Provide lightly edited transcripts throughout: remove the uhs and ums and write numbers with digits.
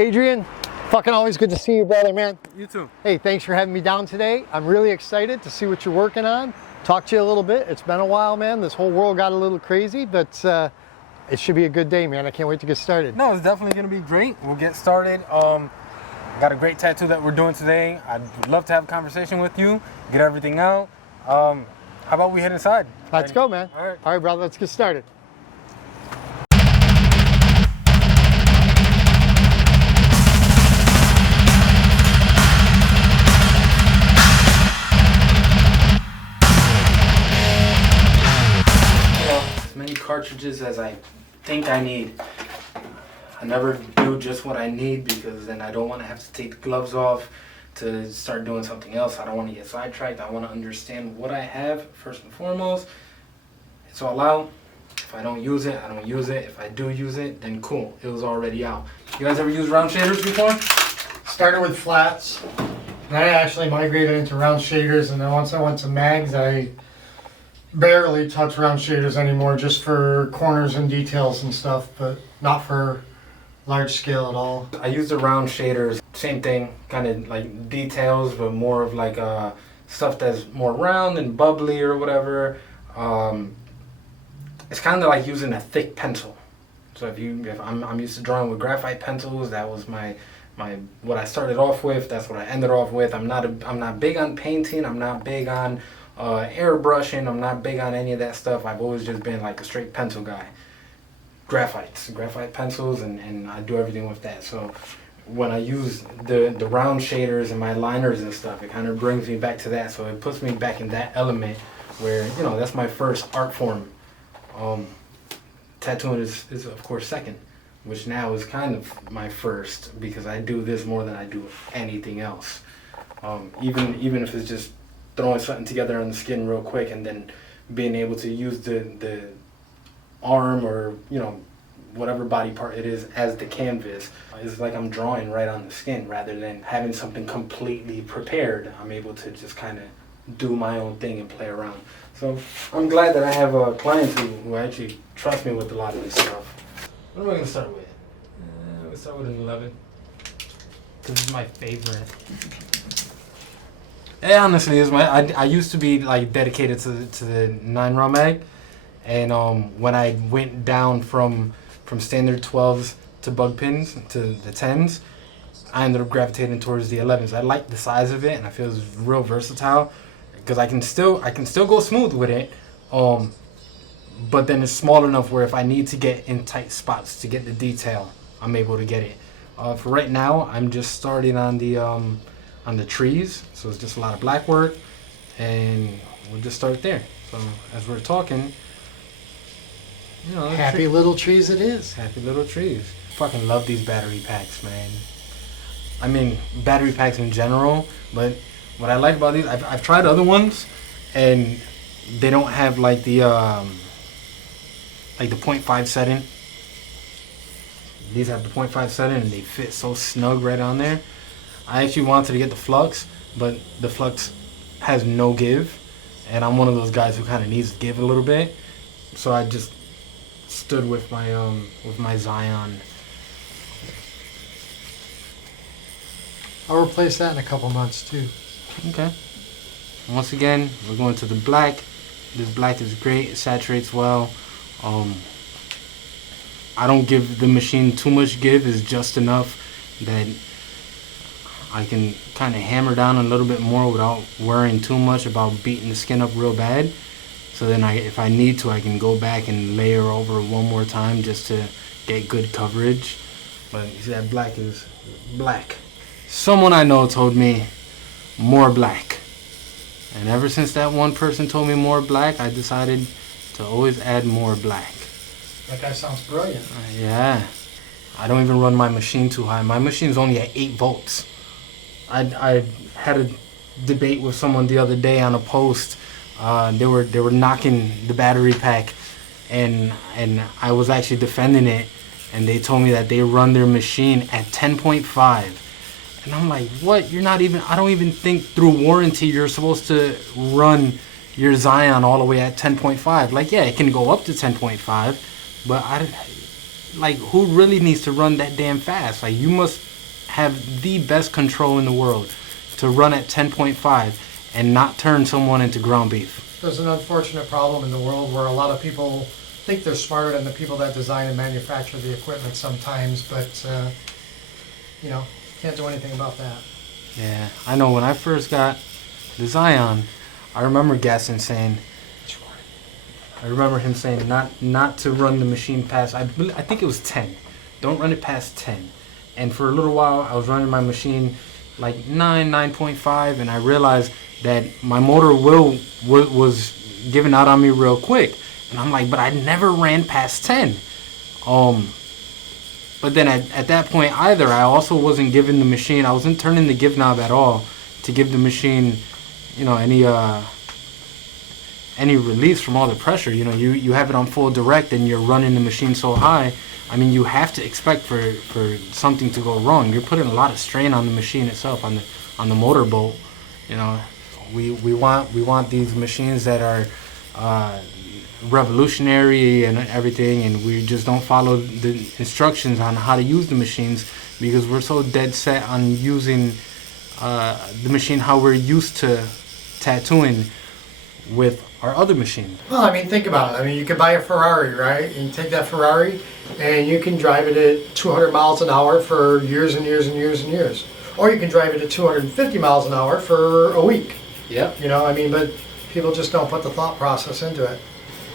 Adrian, fucking always good to see you, brother, man. You too. Hey, thanks for having me down today. I'm really excited to see what you're working on. Talk to you a little bit. It's been a while, man. This whole world got a little crazy, but it should be a good day, man. I can't wait to get started. No, it's definitely going to be great. We'll get started. Got a great tattoo that we're doing today. I'd love to have a conversation with you, get everything out. How about we head inside? Let's go, man. All right, brother, let's get started. As many cartridges as I think I need. I never do just what I need because then I don't want to have to take the gloves off to start doing something else. I don't want to get sidetracked. I want to understand what I have first and foremost. It's all out. If I don't use it, I don't use it. If I do use it, then cool. It was already out. You guys ever used round shaders before? Started with flats, and I actually migrated into round shaders, and then once I went to mags, I barely touch round shaders anymore, just for corners and details and stuff, but not for large scale at all. I use the round shaders, same thing, kind of like details, but more of like stuff that's more round and bubbly or whatever. It's kind of like using a thick pencil. So if I'm used to drawing with graphite pencils, that was my what I started off with. That's what I ended off with. I'm not big on painting. I'm not big on airbrushing. I'm not big on any of that stuff. I've always just been like a straight pencil guy. Graphite pencils, and I do everything with that. So when I use the round shaders and my liners and stuff, it kind of brings me back to that. So it puts me back in that element where, you know, that's my first art form. Tattooing is of course second, which now is kind of my first because I do this more than I do anything else. Even if it's just throwing something together on the skin real quick and then being able to use the arm or, you know, whatever body part it is as the canvas. It's like I'm drawing right on the skin rather than having something completely prepared. I'm able to just kind of do my own thing and play around. So I'm glad that I have clients who actually trust me with a lot of this stuff. What am I going to start with? We'll start with an 11. This is my favorite. It honestly is I used to be like dedicated to the 9 mag, and when I went down from standard 12s to bug pins to the 10s, I ended up gravitating towards the 11s. I like the size of it, and I feel it's real versatile because I can still go smooth with it, but then it's small enough where if I need to get in tight spots to get the detail, I'm able to get it. For right now, I'm just starting on the trees, so it's just a lot of black work, and we'll just start there. So as we're talking, you know, happy little trees it is. Happy little trees. Fucking love these battery packs, man. I mean, battery packs in general, but what I like about these, I've tried other ones, and they don't have like the 0.5 setting. These have the 0.5 setting, and they fit so snug right on there. I actually wanted to get the flux, but the flux has no give, and I'm one of those guys who kind of needs to give a little bit. So I just stood with my Zion. I'll replace that in a couple months too. Okay. Once again, we're going to the black. This black is great. It saturates well. I don't give the machine too much give. It's just enough that I can kind of hammer down a little bit more without worrying too much about beating the skin up real bad. So then if I need to, I can go back and layer over one more time just to get good coverage. But you see, that black is black. Someone I know told me more black. And ever since that one person told me more black, I decided to always add more black. That guy sounds brilliant. Yeah. I don't even run my machine too high. My machine's only at 8 volts. I had a debate with someone the other day on a post. They were knocking the battery pack, and I was actually defending it, and they told me that they run their machine at 10.5. And I'm like, what? You're not even, I don't even think through warranty you're supposed to run your Zion all the way at 10.5. Like, yeah, it can go up to 10.5, but like, who really needs to run that damn fast? Like, you must have the best control in the world to run at 10.5 and not turn someone into ground beef. There's an unfortunate problem in the world where a lot of people think they're smarter than the people that design and manufacture the equipment sometimes, but, can't do anything about that. Yeah, I know when I first got the Zion, I remember Gaston saying, I remember him saying not to run the machine past, I think it was 10. Don't run it past 10. And for a little while, I was running my machine like 9.5, and I realized that my motor was giving out on me real quick. And I'm like, but I never ran past 10. But then at that point either, I also wasn't giving the machine, I wasn't turning the give knob at all to give the machine, any release from all the pressure. You have it on full direct and you're running the machine so high. I mean, you have to expect for something to go wrong. You're putting a lot of strain on the machine itself, on the motor bolt. We want these machines that are revolutionary and everything, and we just don't follow the instructions on how to use the machines because we're so dead set on using the machine how we're used to tattooing with our other machine. Well, I mean, think about it. I mean, you could buy a Ferrari, right? And you take that Ferrari and you can drive it at 200 miles an hour for years and years and years and years. Or you can drive it at 250 miles an hour for a week. Yep. But people just don't put the thought process into it.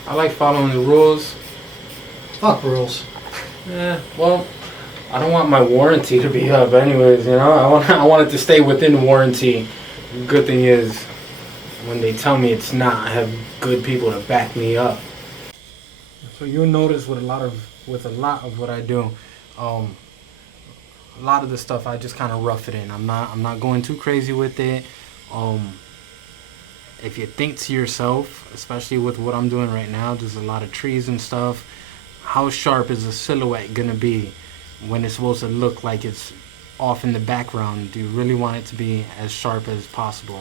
I like following the rules. Fuck rules. Yeah, well, I don't want my warranty to be up anyways, I want it to stay within the warranty. The good thing is, when they tell me it's not, I have good people to back me up. So you'll notice with a lot of what I do, a lot of the stuff I just kind of rough it in. I'm not going too crazy with it. If you think to yourself, especially with what I'm doing right now, there's a lot of trees and stuff. How sharp is a silhouette gonna be when it's supposed to look like it's off in the background? Do you really want it to be as sharp as possible?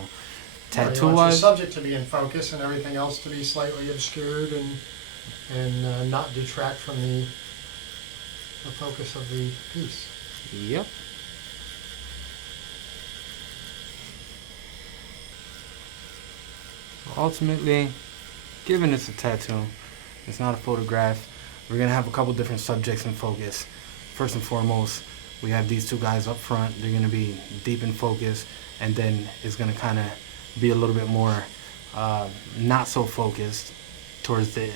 You want your subject to be in focus and everything else to be slightly obscured and not detract from the focus of the piece. Yep. Ultimately, given it's a tattoo, it's not a photograph, we're going to have a couple different subjects in focus. First and foremost, we have these two guys up front. They're going to be deep in focus, and then it's going to kind of be a little bit more not so focused towards the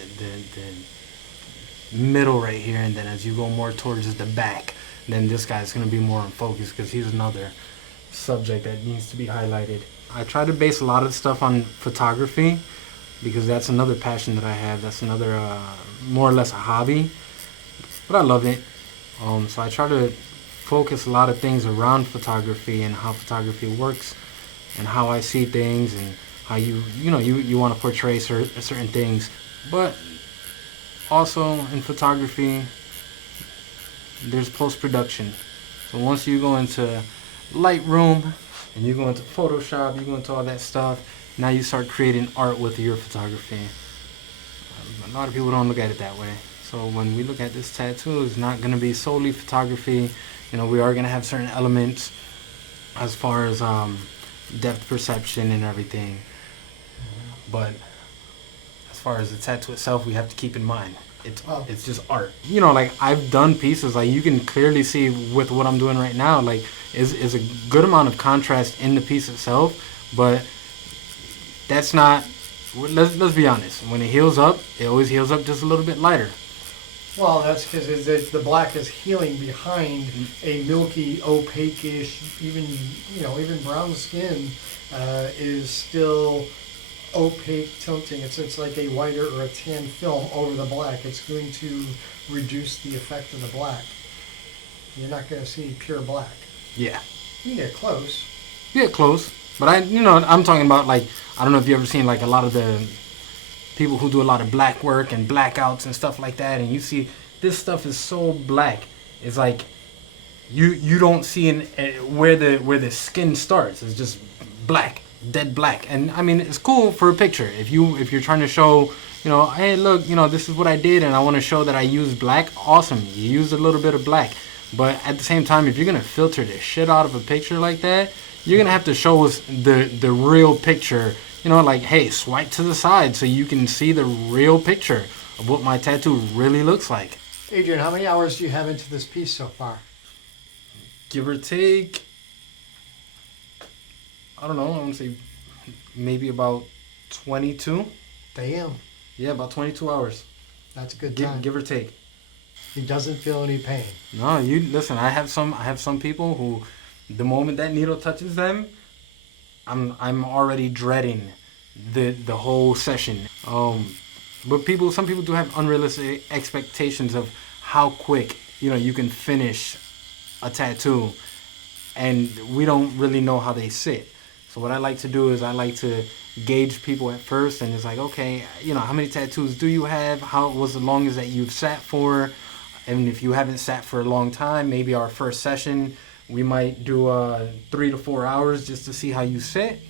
middle right here, and then as you go more towards the back, then this guy's going to be more in focus because he's another subject that needs to be highlighted. I try to base a lot of stuff on photography because that's another passion that I have. That's another more or less a hobby, but I love it. So I try to focus a lot of things around photography and how photography works and how I see things and how you want to portray certain things. But also in photography, there's post-production. So once you go into Lightroom and you go into Photoshop, you go into all that stuff, now you start creating art with your photography. A lot of people don't look at it that way. So when we look at this tattoo, it's not going to be solely photography. We are going to have certain elements as far as depth perception and everything. But as far as the tattoo itself, we have to keep in mind it's just art. Like I've done pieces, like you can clearly see with what I'm doing right now, like is a good amount of contrast in the piece itself, but that's not, let's be honest, when it heals up, it always heals up just a little bit lighter. Well, that's because the black is healing behind a milky, opaque-ish, even brown skin is still opaque tilting. It's like a whiter or a tan film over the black. It's going to reduce the effect of the black. You're not going to see pure black. Yeah. You get close. You get close. But I'm talking about, like, I don't know if you ever seen like a lot of the people who do a lot of black work and blackouts and stuff like that, and you see this stuff is so black. It's like you don't see where the skin starts. It's just black. dead black. And I mean, it's cool for a picture. If you're trying to show, hey, look, this is what I did, and I want to show that I used black. Awesome, you used a little bit of black. But at the same time, if you're gonna filter the shit out of a picture like that, you're gonna have to show us the real picture. Like, hey, swipe to the side so you can see the real picture of what my tattoo really looks like. Adrian, how many hours do you have into this piece so far? Give or take, I don't know, I want to say maybe about 22. Damn. Yeah, about 22 hours. That's a good time. Give or take. He doesn't feel any pain. No, you listen. I have some people who, the moment that needle touches them, I'm already dreading the whole session. But some people do have unrealistic expectations of how quick you can finish a tattoo, and we don't really know how they sit. So what I like to do is I like to gauge people at first, and it's like, okay, how many tattoos do you have? How was the longest that you've sat for? And if you haven't sat for a long time, maybe our first session, we might do 3 to 4 hours just to see how you sit.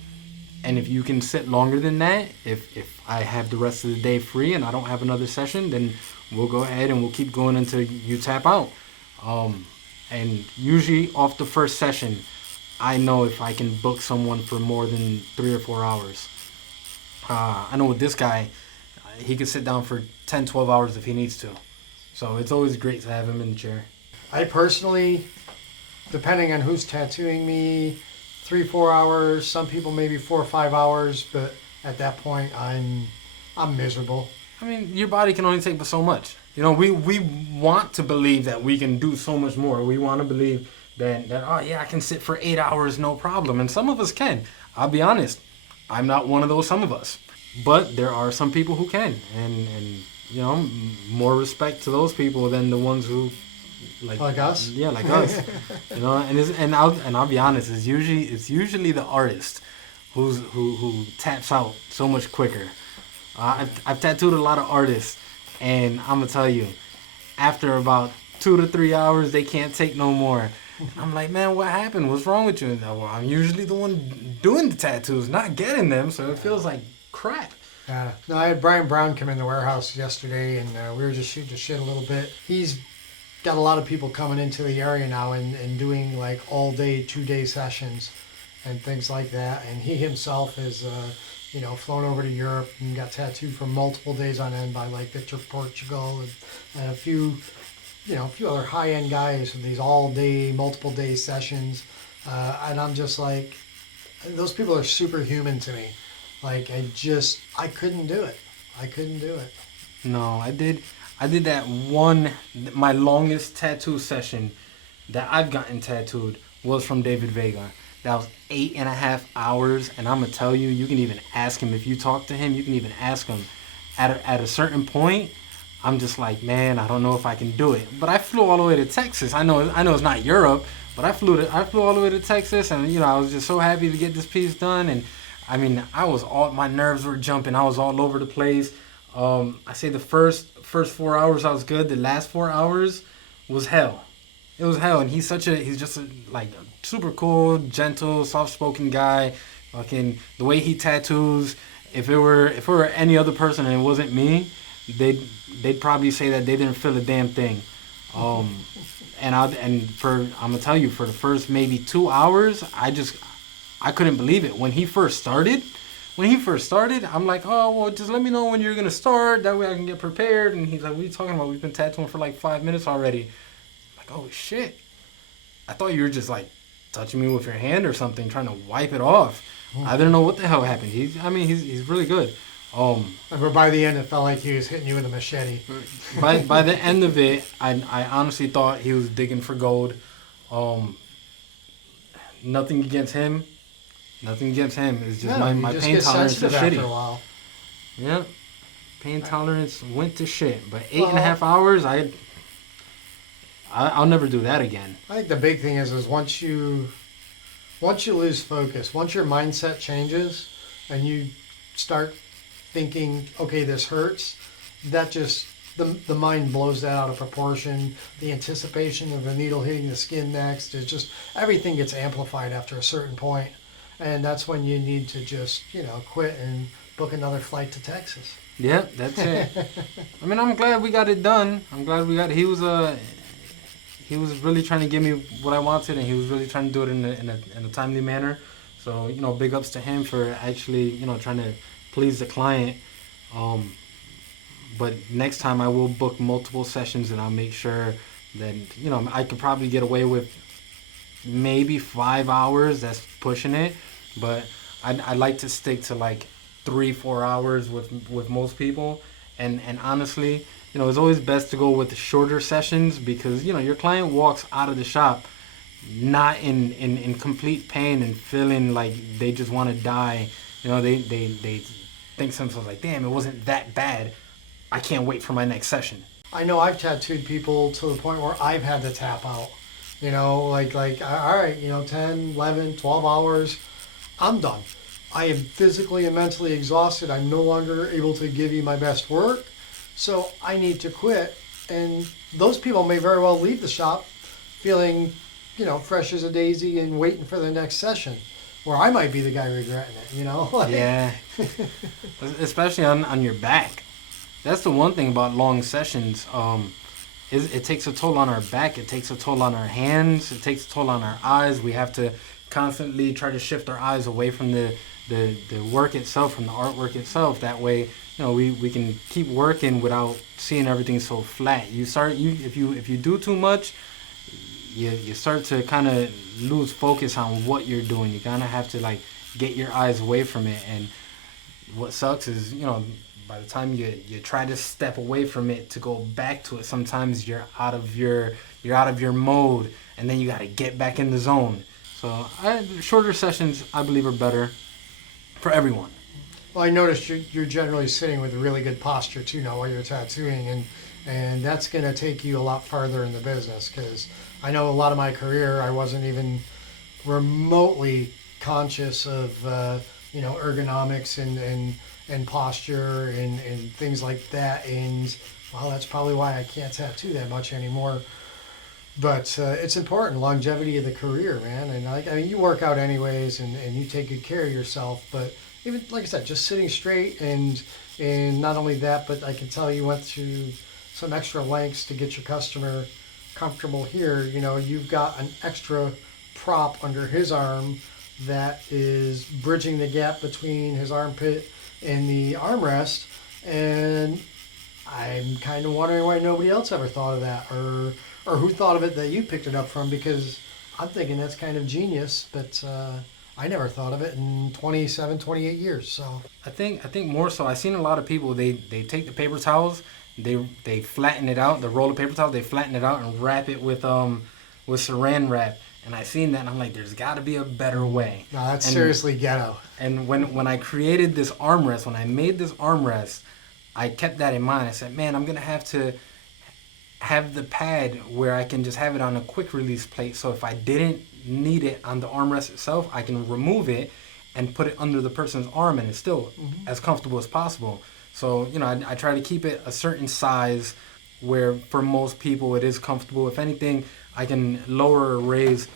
And if you can sit longer than that, if I have the rest of the day free and I don't have another session, then we'll go ahead and we'll keep going until you tap out. And usually off the first session, I know if I can book someone for more than 3 or 4 hours. I know with this guy, he could sit down for 10, 12 hours if he needs to. So it's always great to have him in the chair. I personally, depending on who's tattooing me, 3, 4 hours. Some people maybe 4 or 5 hours, but at that point, I'm miserable. I mean, your body can only take but so much. We want to believe that we can do so much more. We want to believe that oh yeah, I can sit for 8 hours, no problem. And some of us can. I'll be honest, I'm not one of those some of us. But there are some people who can, and more respect to those people than the ones who like us. Yeah, like us. And I'll be honest, it's usually the artist who taps out so much quicker. I've tattooed a lot of artists, and I'm gonna tell you, after about 2 to 3 hours, they can't take no more. I'm like, man, what happened? What's wrong with you? And, well, I'm usually the one doing the tattoos, not getting them, so it feels like crap. Yeah. No, I had Brian Brown come in the warehouse yesterday, and we were just shooting the shit a little bit. He's got a lot of people coming into the area now and doing like all day, 2-day sessions and things like that. And he himself is, flown over to Europe and got tattooed for multiple days on end by like Victor Portugal and a few other high-end guys with these all-day, multiple-day sessions. And I'm just like, those people are superhuman to me. Like, I couldn't do it. No, I did that one, my longest tattoo session that I've gotten tattooed was from David Vega. That was 8.5 hours, and I'm going to tell you, you can even ask him. If you talk to him, you can even ask him. At a certain point, I'm just like, man, I don't know if I can do it. But I flew all the way to Texas. I know it's not Europe, but I flew all the way to Texas, and I was just so happy to get this piece done. And I mean, my nerves were jumping. I was all over the place. I say the first 4 hours I was good. The last 4 hours was hell. It was hell. And he's just a super cool, gentle, soft-spoken guy. Fucking the way he tattoos. If it were any other person and it wasn't me, they'd probably say that they didn't feel a damn thing. I'm gonna tell you, for the first maybe 2 hours, I couldn't believe it. When he first started, I'm like, oh, well, just let me know when you're going to start. That way I can get prepared. And he's like, what are you talking about? We've been tattooing for like 5 minutes already. I'm like, oh, shit. I thought you were just like touching me with your hand or something, trying to wipe it off. I didn't know what the hell happened. He's really good. But by the end, it felt like he was hitting you with a machete. By the end of it, I honestly thought he was digging for gold. Nothing against him. It's just my pain tolerance is shitty. After a while. Yeah, pain tolerance went to shit. But 8.5 hours, I'll never do that again. I think the big thing is once you lose focus, once your mindset changes, and you start thinking, okay, this hurts, that just the mind blows that out of proportion. The anticipation of the needle hitting the skin next, it's just everything gets amplified after a certain point. and that's when you need to just, quit and book another flight to Texas. Yeah, that's it. I mean, I'm glad we got it done. I'm glad we got. He was really trying to give me what I wanted, and he was really trying to do it in a timely manner. So big ups to him for actually trying to please the client. But next time I will book multiple sessions, and I'll make sure that I could probably get away with maybe 5 hours. That's pushing it, but I like to stick to like 3-4 hours with most people, and honestly, it's always best to go with the shorter sessions because your client walks out of the shop not in complete pain and feeling like they just want to die. They think to themselves like, damn, it wasn't that bad. I can't wait for my next session. I know I've tattooed people to the point where I've had to tap out. Like all right, 10, 11, 12 hours, I'm done. I am physically and mentally exhausted. I'm no longer able to give you my best work, so I need to quit. And those people may very well leave the shop feeling, fresh as a daisy and waiting for the next session, where I might be the guy regretting it, Like, yeah, especially on your back. That's the one thing about long sessions. It takes a toll on our back. It takes a toll on our hands. It takes a toll on our eyes. We have to constantly try to shift our eyes away from the work itself, from the artwork itself. That way, we can keep working without seeing everything so flat. If you do too much, you start to kind of lose focus on what you're doing. You kind of have to like get your eyes away from it. And what sucks is by the time you try to step away from it to go back to it, sometimes you're out of your mode, and then you got to get back in the zone. So shorter sessions, I believe, are better for everyone. Well, I noticed you're generally sitting with really good posture too now while you're tattooing, and that's going to take you a lot farther in the business, because I know a lot of my career I wasn't even remotely conscious of ergonomics and posture and things like that, and well, that's probably why I can't tattoo that much anymore. But it's important, longevity of the career, man. And I mean, you work out anyways, and you take good care of yourself. But even, like I said, just sitting straight, and not only that, but I can tell you went through some extra lengths to get your customer comfortable here. You've got an extra prop under his arm that is bridging the gap between his armpit and the armrest. And I'm kind of wondering why nobody else ever thought of that, or who thought of it that you picked it up from, because I'm thinking that's kind of genius, but I never thought of it in 27, 28 years. So I think more so, I've seen a lot of people, they take the paper towels, they flatten it out, the roll of paper towel, they flatten it out and wrap it with saran wrap. And I seen that and I'm like, there's got to be a better way. No, that's seriously ghetto. And when I created this armrest, when I made this armrest, I kept that in mind. I said, man, I'm going to have to have the pad where I can just have it on a quick release plate. So if I didn't need it on the armrest itself, I can remove it and put it under the person's arm, and it's still as comfortable as possible. So, I try to keep it a certain size where for most people it is comfortable. If anything, I can lower or raise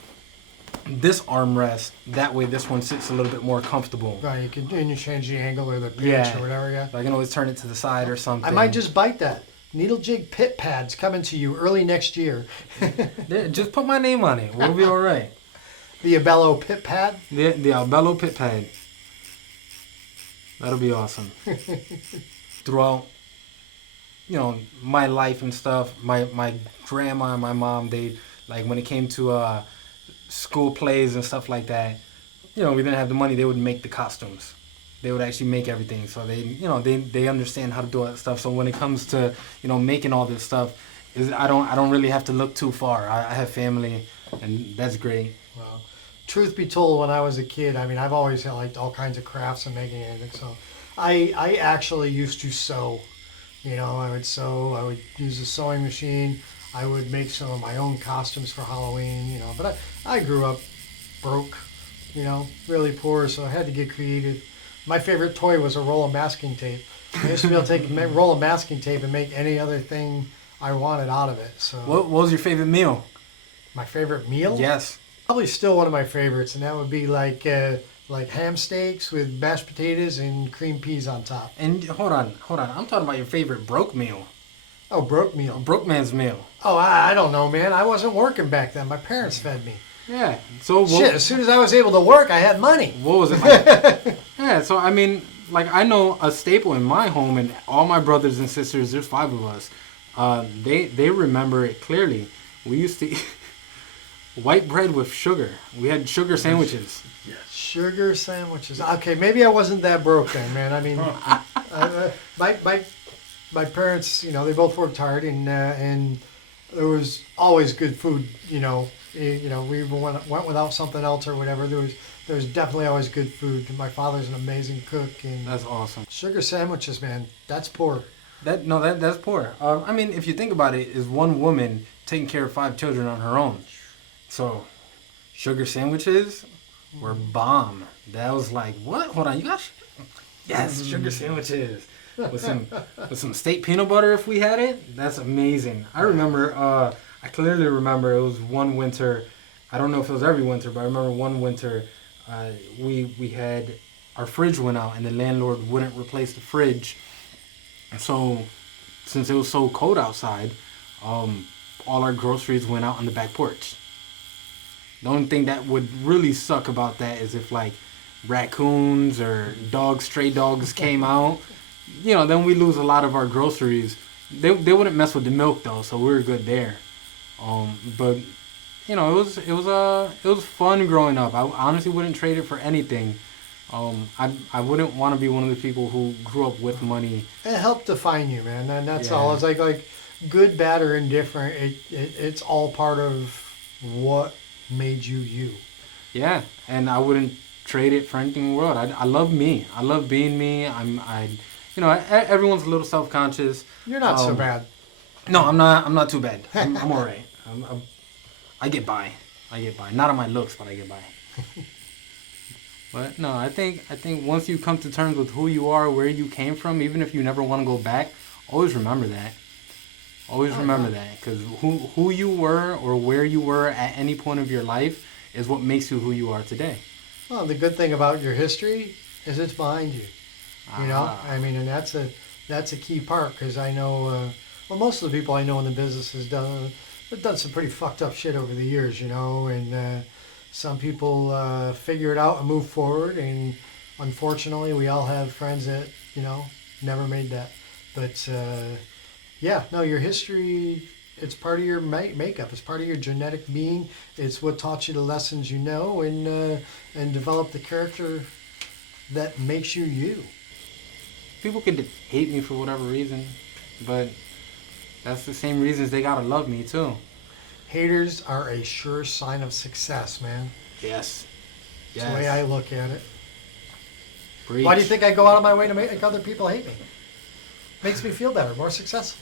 this armrest. That way this one sits a little bit more comfortable. Right, you change the angle or the pitch or whatever, yeah. I can always turn it to the side or something. I might just bite that. Needlejig pit pads coming to you early next year. Yeah, just put my name on it. We'll be all right. The Albelo pit pad? The Albelo pit pad. That'll be awesome. Throughout, my life and stuff, my grandma and my mom, they, like, when it came to school plays and stuff like that, we didn't have the money. They would make the costumes. They would actually make everything. So they understand how to do all that stuff. So when it comes to, making all this stuff, I don't really have to look too far. I have family, and that's great. Well, truth be told, when I was a kid, I mean, I've always liked all kinds of crafts and making anything. So I actually used to sew. I would sew. I would use a sewing machine. I would make some of my own costumes for Halloween. But I grew up broke. Really poor. So I had to get creative. My favorite toy was a roll of masking tape. I used to be able to take a roll of masking tape and make any other thing I wanted out of it. So what was your favorite meal? My favorite meal? Yes. Probably still one of my favorites, and that would be like like ham steaks with mashed potatoes and cream peas on top. And hold on. I'm talking about your favorite broke meal. Oh, broke meal. Broke man's meal. Oh, I don't know, man. I wasn't working back then. My parents fed me. Yeah. So Shit, as soon as I was able to work, I had money. What was it like? Yeah. So I mean, like I know a staple in my home, and all my brothers and sisters. There's 5 of us. They remember it clearly. We used to eat white bread with sugar. We had sugar sandwiches. Yes. Sugar sandwiches. Okay, maybe I wasn't that broke then, man. I mean, my parents, you know, they both worked hard, and there was always good food. You know, we went without something else or whatever. There was definitely always good food. My father's an amazing cook, and That's awesome. sugar sandwiches, man. That's poor. That's poor. I mean, if you think about it, is one woman taking care of 5 children on her own. So, sugar sandwiches were bomb. That was like, what? Hold on, you got yes, sugar sandwiches with some steak peanut butter if we had it. That's amazing. I remember. I clearly remember it was one winter. I don't know if it was every winter, but I remember one winter. We had our fridge went out, and the landlord wouldn't replace the fridge. And so, since it was so cold outside, all our groceries went out on the back porch. The only thing that would really suck about that is if like raccoons or stray dogs came out. You know, then we lose a lot of our groceries. They wouldn't mess with the milk though, so we were good there. But you know, it was fun growing up. I honestly wouldn't trade it for anything. I wouldn't want to be one of the people who grew up with money. It helped define you, man, and that's Yeah. all. It's like good, bad, or indifferent. It's all part of what made you you. Yeah, and I wouldn't trade it for anything in the world. I love me. I love being me. You know, everyone's a little self-conscious. You're not so bad. No, I'm not too bad. I'm all right. I get by. Not on my looks, but I get by. But no, I think once you come to terms with who you are, where you came from, even if you never want to go back, always remember that. Always remember that, because who you were or where you were at any point of your life is what makes you who you are today. Well, the good thing about your history is it's behind you. You know, I mean, and that's a key part, because I know, most of the people I know in the business have done some pretty fucked up shit over the years, you know, and some people figure it out and move forward, and unfortunately, we all have friends that, you know, never made that. But yeah, no, your history, it's part of your makeup. It's part of your genetic being. It's what taught you the lessons you know, and developed the character that makes you you. People could hate me for whatever reason, but that's the same reasons they gotta love me too. Haters are a sure sign of success, man. Yes. That's the way I look at it. Preach. Why do you think I go out of my way to make other people hate me? Makes me feel better, more successful.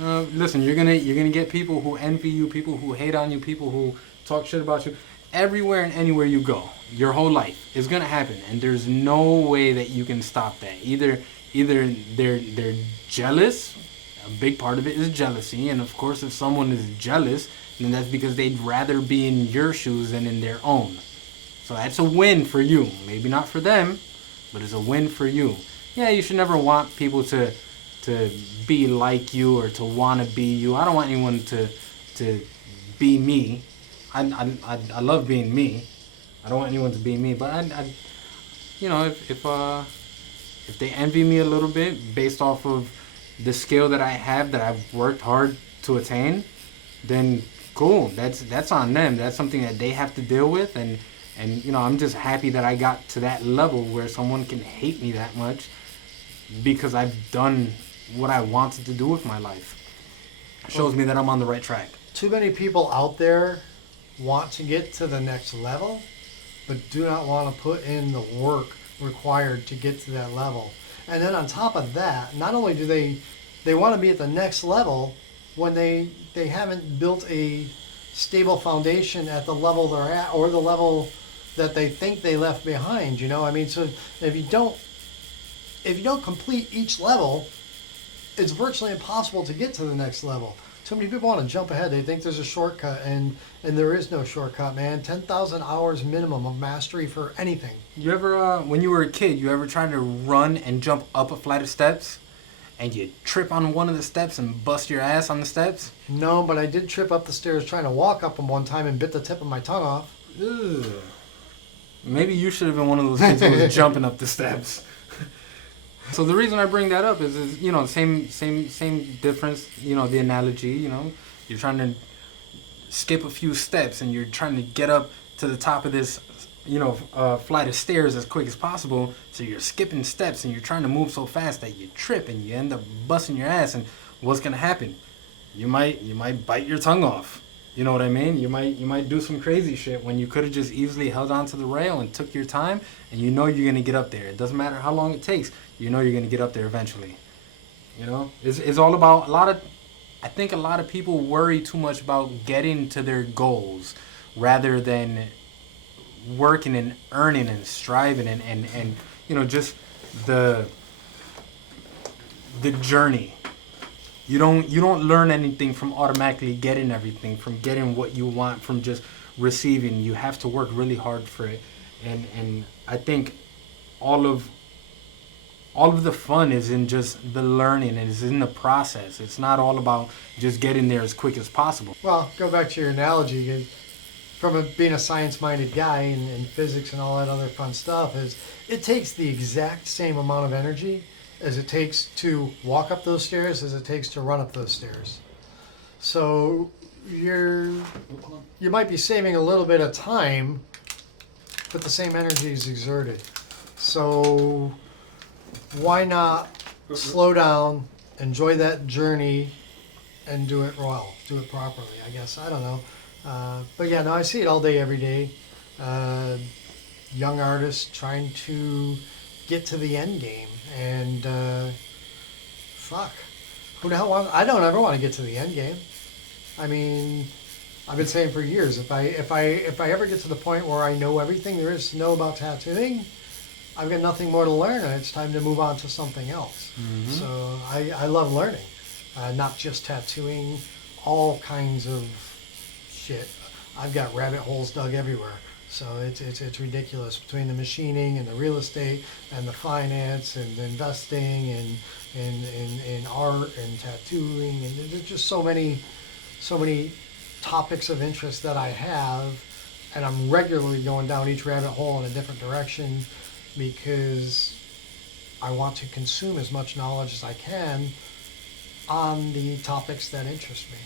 Listen, you're gonna get people who envy you, people who hate on you, people who talk shit about you. Everywhere and anywhere you go, your whole life is gonna happen, and there's no way that you can stop that. Either they're jealous. A big part of it is jealousy, and of course, if someone is jealous, then that's because they'd rather be in your shoes than in their own. So that's a win for you. Maybe not for them, but it's a win for you. Yeah, you should never want people to be like you or to want to be you. I don't want anyone to be me. I love being me. I don't want anyone to be me, but I you know, if they envy me a little bit based off of the skill that I have, that I've worked hard to attain, then cool. That's on them. That's something that they have to deal with, and you know, I'm just happy that I got to that level where someone can hate me that much because I've done what I wanted to do with my life. It shows me that I'm on the right track. Too many people out there want to get to the next level, but do not want to put in the work required to get to that level. And then on top of that, not only do they want to be at the next level when they haven't built a stable foundation at the level they're at, or the level that they think they left behind, you know? I mean, so if you don't complete each level, it's virtually impossible to get to the next level. too many people want to jump ahead. They think there's a shortcut, and there is no shortcut, man. 10,000 hours minimum of mastery for anything. You ever, when you were a kid, you ever tried to run and jump up a flight of steps, and you trip on one of the steps and bust your ass on the steps? No, but I did trip up the stairs trying to walk up them one time and bit the tip of my tongue off. Ugh. Maybe you should have been one of those kids who was jumping up the steps. So the reason I bring that up is same difference. The analogy. You're trying to skip a few steps and you're trying to get up to the top of this, flight of stairs as quick as possible. So you're skipping steps and you're trying to move so fast that you trip and you end up busting your ass. And what's gonna happen? You might bite your tongue off. You know what I mean? You might do some crazy shit when you could have just easily held onto the rail and took your time, and you're gonna get up there. It doesn't matter how long it takes. You're gonna get up there eventually. It's all about I think a lot of people worry too much about getting to their goals rather than working and earning and striving and just the journey. You don't learn anything from automatically getting everything, from getting what you want, from just receiving. You have to work really hard for it. And I think all of the fun is in just the learning, and is in the process. It's not all about just getting there as quick as possible. Well, go back to your analogy. From being a science-minded guy and physics and all that other fun stuff, is it takes the exact same amount of energy as it takes to walk up those stairs as it takes to run up those stairs. So you might be saving a little bit of time, but the same energy is exerted. So why not slow down, enjoy that journey, and do it well, do it properly, I guess. I don't know. But yeah, no, I see it all day, every day. Young artists trying to get to the end game. And who the hell wants? I don't ever want to get to the end game. I mean, I've been saying for years, if I ever get to the point where I know everything there is to know about tattooing, I've got nothing more to learn, and it's time to move on to something else. Mm-hmm. So I love learning, not just tattooing, all kinds of shit. I've got rabbit holes dug everywhere. So it's ridiculous, between the machining and the real estate and the finance and the investing and art and tattooing, and there's just so many topics of interest that I have, and I'm regularly going down each rabbit hole in a different direction because I want to consume as much knowledge as I can on the topics that interest me.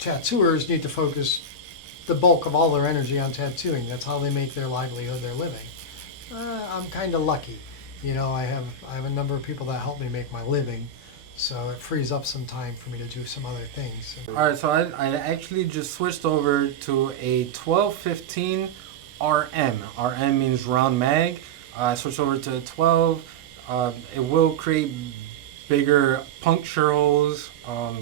Tattooers need to focus the bulk of all their energy on tattooing. That's how they make their livelihood, their living. I'm kind of lucky. I have a number of people that help me make my living, so it frees up some time for me to do some other things. All right, so I actually just switched over to a 1215 RM. RM means round mag. I switched over to 12. It will create bigger puncture holes,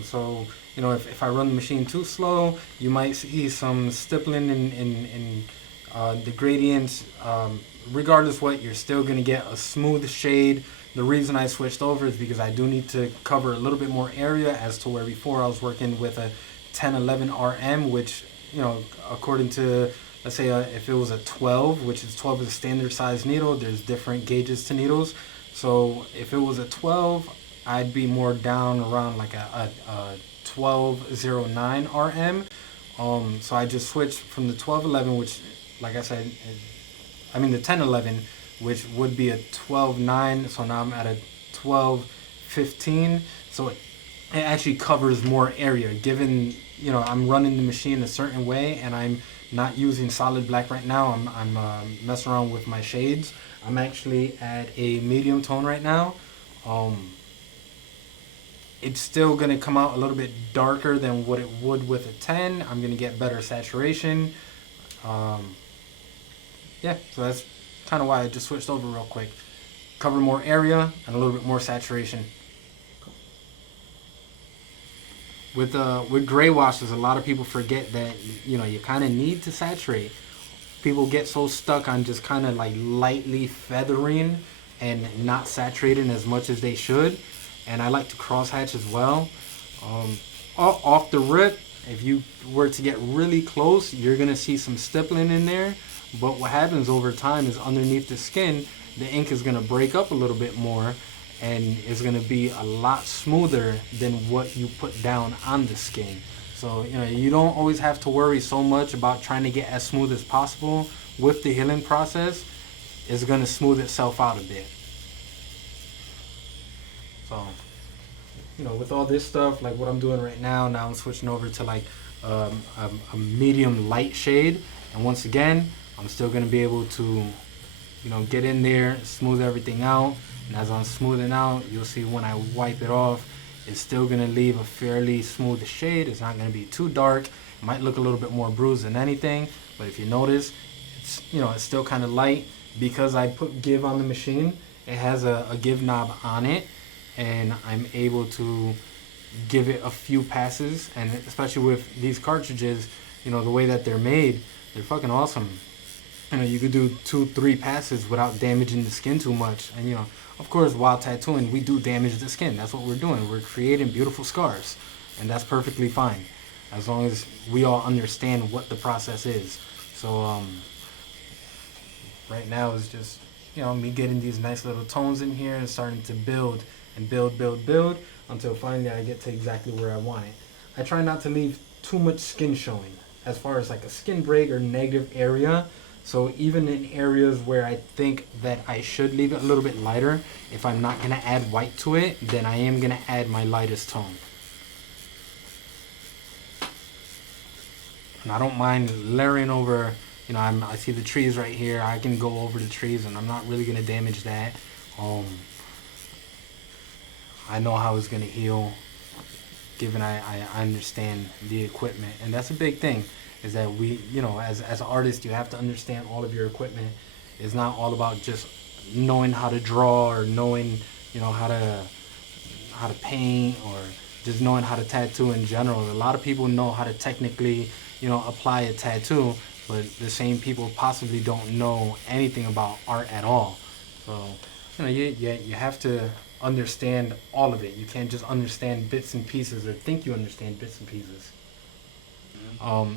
so if I run the machine too slow, you might see some stippling in the gradients. Regardless what, you're still going to get a smooth shade. The reason I switched over is because I do need to cover a little bit more area, as to where before I was working with a 1011 RM, which, according to, let's say if it was a 12, which is 12 is a standard size needle, there's different gauges to needles. So if it was a 12, I'd be more down around like a 1209 RM. So I just switched from the 1211, which, like I said, the 1011, which would be a 12.9. So now I'm at a 12.15. So it actually covers more area, given I'm running the machine a certain way, and I'm not using solid black right now. I'm messing around with my shades. I'm actually at a medium tone right now. It's still going to come out a little bit darker than what it would with a 10. I'm going to get better saturation. So that's kind of why I just switched over real quick. Cover more area and a little bit more saturation. With gray washes, a lot of people forget that you kind of need to saturate. People get so stuck on just kind of like lightly feathering and not saturating as much as they should. And I like to cross hatch as well. off the rip, if you were to get really close, you're gonna see some stippling in there. But what happens over time is underneath the skin, the ink is gonna break up a little bit more, and it's gonna be a lot smoother than what you put down on the skin. So you don't always have to worry so much about trying to get as smooth as possible. With the healing process, it's gonna smooth itself out a bit. So with all this stuff, like what I'm doing right now I'm switching over to like a medium light shade, and once again, I'm still gonna be able to get in there, smooth everything out. And as I'm smoothing out, you'll see when I wipe it off, it's still gonna leave a fairly smooth shade. It's not gonna be too dark. It might look a little bit more bruised than anything, but if you notice, it's still kind of light. Because I put give on the machine, it has a give knob on it, and I'm able to give it a few passes. And especially with these cartridges, the way that they're made, they're fucking awesome. You could do 2-3 passes without damaging the skin too much. And of course, while tattooing, we do damage the skin. That's what we're doing. We're creating beautiful scars, and that's perfectly fine, as long as we all understand what the process is. So right now is just me getting these nice little tones in here and starting to build and build until finally I get to exactly where I want it. I try not to leave too much skin showing as far as like a skin break or negative area. So even in areas where I think that I should leave it a little bit lighter, if I'm not going to add white to it, then I am going to add my lightest tone. And I don't mind layering over, I see the trees right here. I can go over the trees and I'm not really going to damage that. I know how it's going to heal, given I understand the equipment. And that's a big thing. Is that we, as artists, you have to understand all of your equipment. It's not all about just knowing how to draw or knowing, how to paint or just knowing how to tattoo in general. A lot of people know how to technically, apply a tattoo, but the same people possibly don't know anything about art at all. So, you have to understand all of it. You can't just understand bits and pieces or think you understand bits and pieces.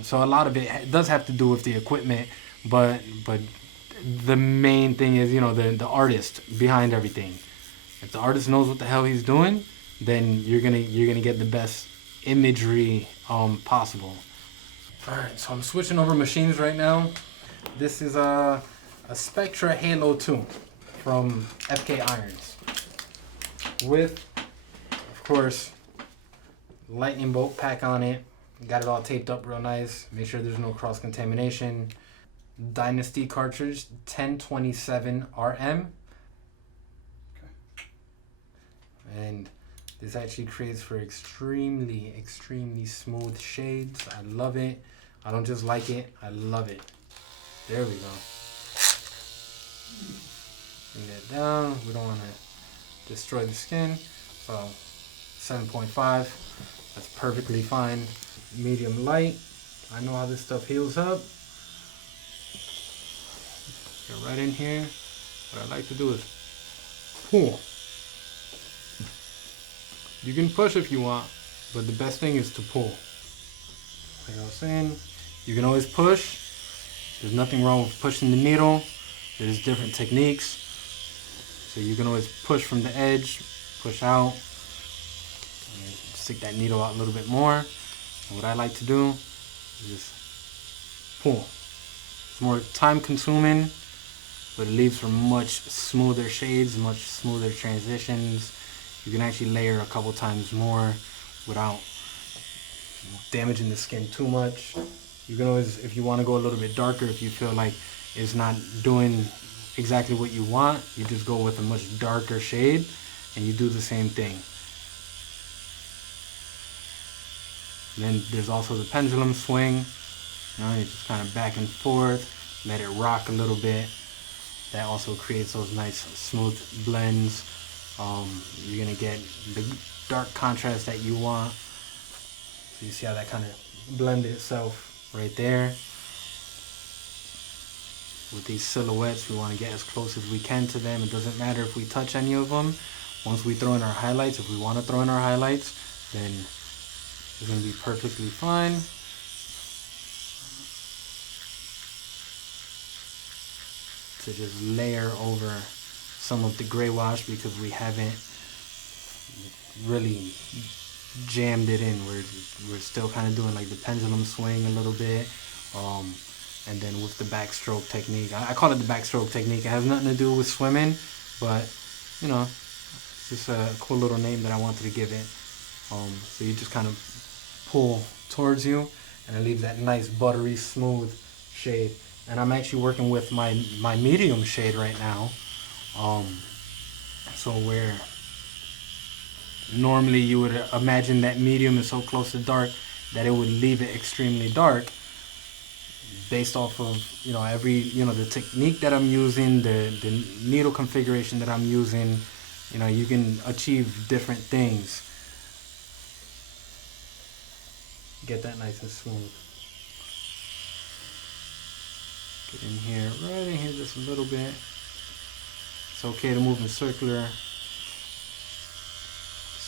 So a lot of it does have to do with the equipment, but the main thing is the artist behind everything. If the artist knows what the hell he's doing, then you're gonna get the best imagery possible. All right, so I'm switching over machines right now. This is a Spectra Halo 2 from FK Irons with, of course, lightning bolt pack on it. Got it all taped up real nice. Make sure there's no cross contamination. Dynasty cartridge 1027 RM. Okay. And this actually creates for extremely smooth shades. I love it. I don't just like it, I love it. There we go. Bring that down. We don't want to destroy the skin. So 7.5. That's perfectly fine. Medium light. I know how this stuff heals up. Get right in here. What I like to do is pull. You can push if you want, but the best thing is to pull. Like I was saying, you can always push. There's nothing wrong with pushing the needle. There's different techniques. So you can always push from the edge, push out, and stick that needle out a little bit more. And what I like to do is just pull. It's more time consuming, but it leaves for much smoother shades, much smoother transitions. You can actually layer a couple times more without damaging the skin too much. You can always, if you want to go a little bit darker, if you feel like it's not doing exactly what you want, you just go with a much darker shade and you do the same thing. And then there's also the pendulum swing. You just kind of back and forth, let it rock a little bit. That also creates those nice smooth blends. You're gonna get the dark contrast that you want. So you see how that kind of blended itself right there. With these silhouettes, we want to get as close as we can to them. It doesn't matter if we touch any of them. Once we throw in our highlights, if we want to throw in our highlights, then is going to be perfectly fine. To just layer over some of the gray wash because we haven't really jammed it in. We're still kind of doing like the pendulum swing a little bit, and then with the backstroke technique. I call it the backstroke technique. It has nothing to do with swimming, but you know, it's just a cool little name that I wanted to give it. So you just kind of pull towards you, and it leaves that nice buttery smooth shade. And I'm actually working with my medium shade right now. So where normally you would imagine that medium is so close to dark that it would leave it extremely dark, based off of, you know, the technique that I'm using, the needle configuration that I'm using, you know, you can achieve different things. Get that nice and smooth. Get in here, right in here just a little bit. It's okay to move in circular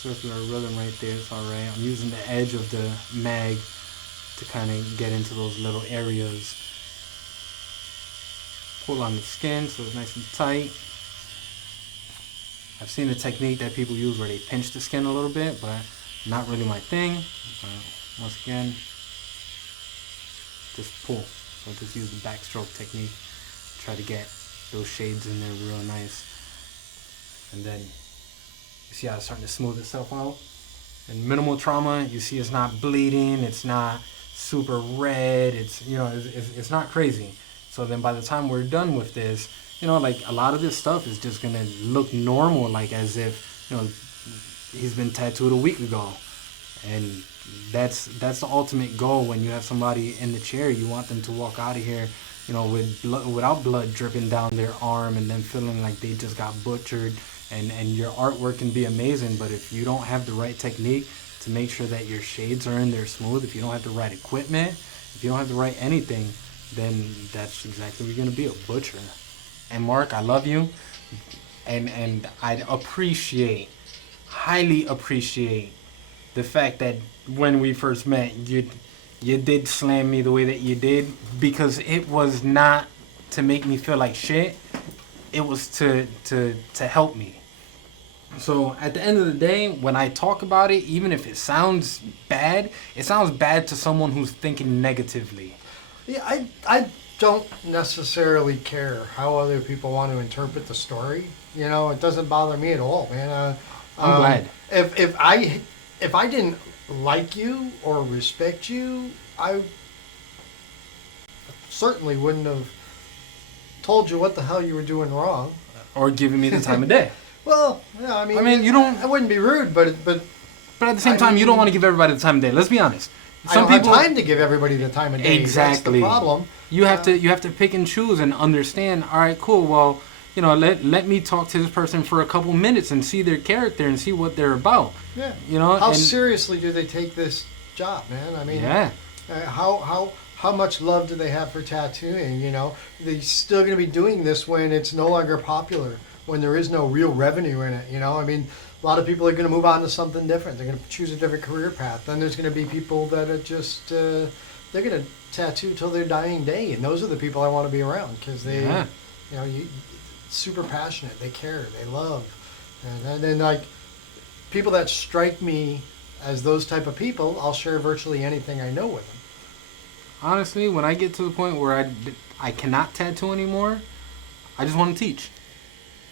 rhythm right there, it's alright. I'm using the edge of the mag to kind of get into those little areas. Pull on the skin so it's nice and tight. I've seen a technique that people use where they pinch the skin a little bit, but not really my thing. But once again, just pull. So just use the backstroke technique. Try to get those shades in there real nice. And then you see how it's starting to smooth itself out. And minimal trauma, you see it's not bleeding, it's not super red, it's, you know, it's not crazy. So then by the time we're done with this, you know, like a lot of this stuff is just gonna look normal, like as if, you know, he's been tattooed a week ago. And that's the ultimate goal when you have somebody in the chair. You want them to walk out of here, you know, without blood dripping down their arm and then feeling like they just got butchered. And your artwork can be amazing, but if you don't have the right technique to make sure that your shades are in there smooth, if you don't have the right equipment, if you don't have the right anything, then that's exactly what you're gonna be, a butcher. And Mark, I love you, and I highly appreciate the fact that when we first met, you did slam me the way that you did, because it was not to make me feel like shit. It was to help me. So at the end of the day, when I talk about it, even if it sounds bad to someone who's thinking negatively. Yeah, I don't necessarily care how other people want to interpret the story. You know, it doesn't bother me at all, man. I'm glad. If I didn't like you or respect you, I certainly wouldn't have told you what the hell you were doing wrong. Or giving me the time of day. Well, yeah, I mean, you don't. I wouldn't be rude, but at the same time, you don't want to give everybody the time of day. Let's be honest. Some people have time to give everybody the time of day. Exactly. That's the problem. You have to pick and choose and understand. All right, cool. Well, you know, let me talk to this person for a couple minutes and see their character and see what they're about. Yeah. You know. How seriously do they take this job, man? I mean, yeah. How much love do they have for tattooing? You know, they're still going to be doing this when it's no longer popular, when there is no real revenue in it. You know, I mean, a lot of people are going to move on to something different. They're going to choose a different career path. Then there's going to be people that are just they're going to tattoo till their dying day, and those are the people I want to be around, because they, you know, super passionate. They care. They love, and then like people that strike me as those type of people, I'll share virtually anything I know with them. Honestly, when I get to the point where I cannot tattoo anymore, I just want to teach.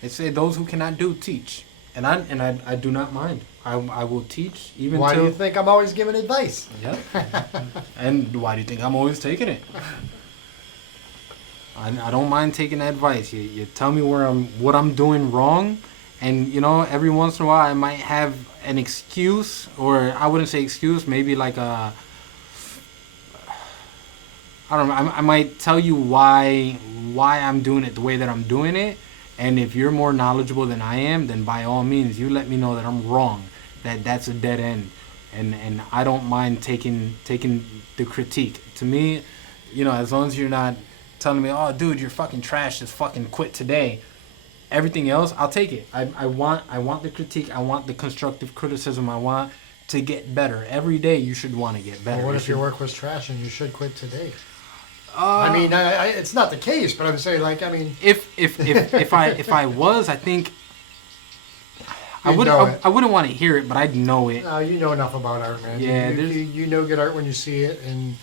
They say those who cannot do, teach. And I do not mind. I will teach even Why do you think I'm always giving advice? Yep. And why do you think I'm always taking it? I don't mind taking advice. You tell me what I'm doing wrong, and you know, every once in a while I might have an excuse, or I wouldn't say excuse, maybe like a, I don't know, I might tell you why I'm doing it the way that I'm doing it. And if you're more knowledgeable than I am, then by all means, you let me know that I'm wrong, that that's a dead end. And I don't mind taking the critique. To me, you know, as long as you're not telling me, oh, dude, you're fucking trash, just fucking quit today. Everything else, I'll take it. I want the critique. I want the constructive criticism. I want to get better. Every day you should want to get better. Well, what if your work was trash and you should quit today? I mean, it's not the case, but I'm saying, like, I mean, if I was, I think I wouldn't want to hear it, but I'd know it. no, you know enough about art, man. Yeah, you know good art when you see it, and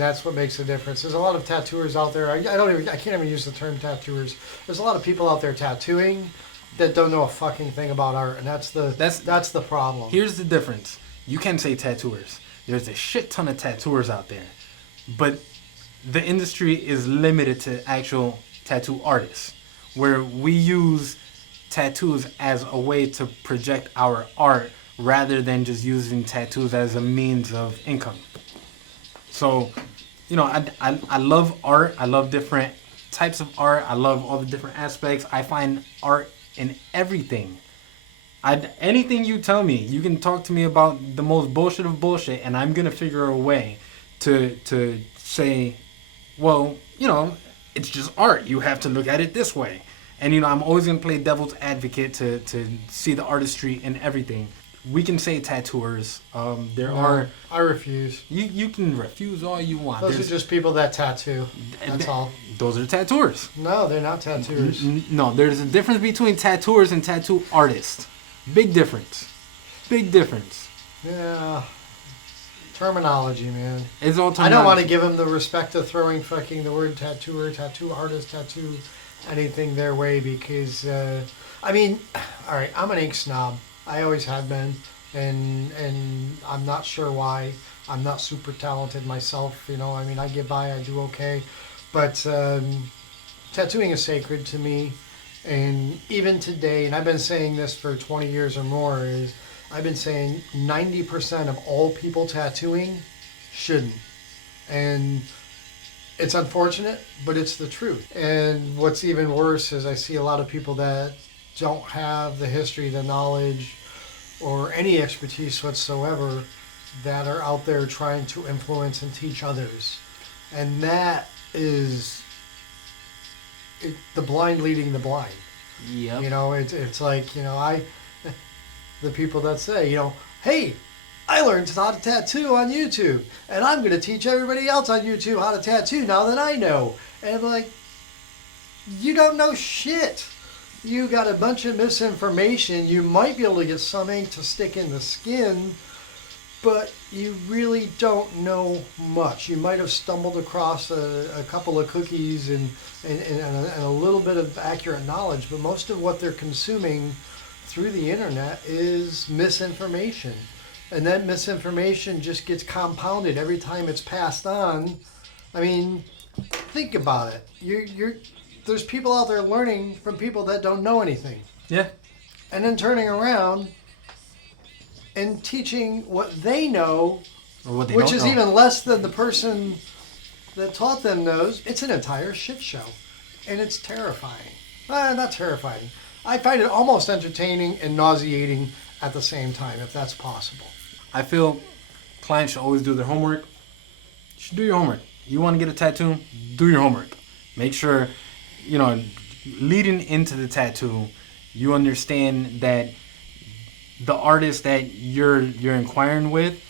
that's what makes a difference. There's a lot of tattooers out there. I can't even use the term tattooers. There's a lot of people out there tattooing that don't know a fucking thing about art, and that's the problem. Here's the difference. You can say tattooers. There's a shit ton of tattooers out there, but the industry is limited to actual tattoo artists, where we use tattoos as a way to project our art rather than just using tattoos as a means of income. So, you know, I love art. I love different types of art. I love all the different aspects. I find art in everything. Anything you tell me, you can talk to me about the most bullshit of bullshit, and I'm gonna figure a way to say, well, you know, it's just art. You have to look at it this way. And, you know, I'm always going to play devil's advocate to see the artistry in everything. We can say tattooers. I refuse. You can refuse all you want. Those are just people that tattoo. That's all. Those are tattooers. No, they're not tattooers. No, there's a difference between tattooers and tattoo artists. Big difference. Big difference. Yeah. Terminology, man. It's all terminology. I don't want to give them the respect of throwing fucking the word tattooer, tattoo artist, tattoo anything their way, because I mean, all right, I'm an ink snob. I always have been, and I'm not sure why. I'm not super talented myself, you know. I mean, I get by, I do okay, but tattooing is sacred to me, and even today, and I've been saying this for 20 years or more, is I've been saying 90% of all people tattooing shouldn't, and it's unfortunate, but it's the truth. And what's even worse is I see a lot of people that don't have the history, the knowledge, or any expertise whatsoever that are out there trying to influence and teach others. And that is the blind leading the blind. Yep. You know, it's like, you know, the people that say, you know, hey, I learned how to tattoo on YouTube, and I'm going to teach everybody else on YouTube how to tattoo now that I know. And like, you don't know shit. You got a bunch of misinformation. You might be able to get some ink to stick in the skin, but you really don't know much. You might have stumbled across a couple of cookies and a little bit of accurate knowledge, but most of what they're consuming through the internet is misinformation. And that misinformation just gets compounded every time it's passed on. I mean, think about it. There's people out there learning from people that don't know anything. Yeah. And then turning around and teaching what they know, Or what they which don't is know. even less than the person that taught them knows. It's an entire shit show. And it's terrifying. Not terrifying. I find it almost entertaining and nauseating at the same time, if that's possible. I feel clients should always do their homework. You should do your homework. You want to get a tattoo? Do your homework. Make sure, you know, leading into the tattoo, you understand that the artist that you're inquiring with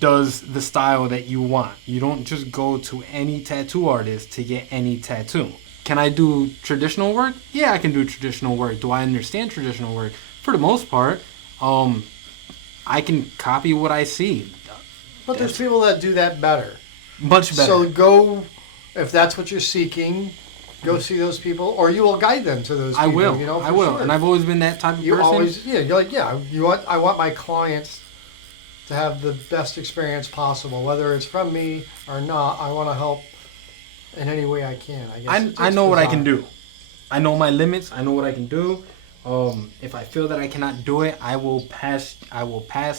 does the style that you want. You don't just go to any tattoo artist to get any tattoo. Can I do traditional work? Yeah, I can do traditional work. Do I understand traditional work? For the most part, I can copy what I see. But there's people that do that better. Much better. So go, if that's what you're seeking, go see those people, or you will guide them to those people. I will. You know, I will. sure. And I've always been that type of You person. always, yeah, you're like, yeah, I want my clients to have the best experience possible, whether it's from me or not. I want to help in any way I can. I guess I know what I can do. I know my limits. I know what I can do. If I feel that I cannot do it, I will pass